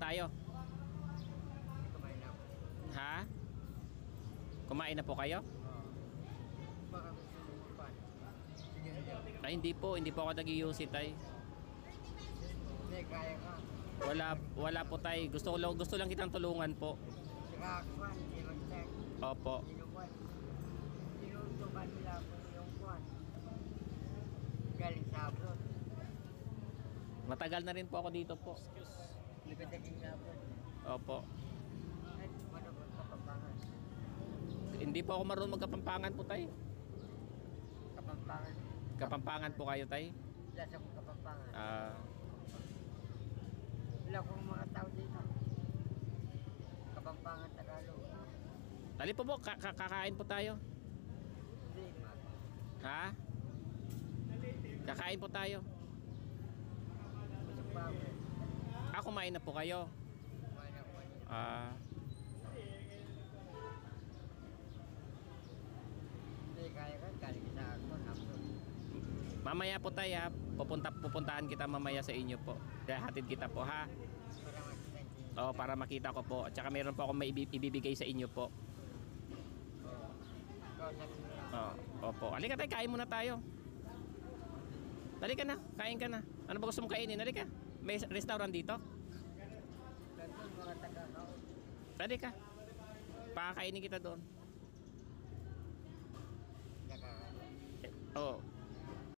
tayo? Kumain na ako. Ha? Kumain na po kayo? Oo. Baka gusto mo pa. Sige, sige. Ay, hindi po ako nag-iusi tay. Hindi, kaya ka. Wala po tay. Gusto lang kitang tulungan po. Saka kwan, sinuntek. Opo. Sinukuan. Sinutukan nila ako yung kwan. Galing sa abroad. Matagal na rin po ako dito po. Nagkataging na abroad. Opo. Ay, manabot Kapampangan. Hindi po ako marunong magkapampangan po tay. Kapampangan. Kapampangan po kayo tay. Lasa ko Kapampangan. Wala akong mga tao dito. Kapampangan, Tagalog. Dali po kakain po tayo. Hindi, mag. Ha? Kakain po tayo. Busog pa ako. Kumain na po kayo. Kumain ako. Hindi, kaya ka. Galing sa ako. Abroad. Mamaya po tayo ha. Pupuntahan kita mamaya sa inyo po. Hatid kita po ha. Para makita. Oo, para makita ko po. At saka meron po akong ibibigay sa inyo po. Opo. Halika tayo, kain muna tayo. Dali ka na, kain ka na. Ano ba gusto mong kainin? Dali ka. May restaurant dito? Ganun mga taga-kao. Dali ka. Pakakainin kita doon. Taga-kao. Oo.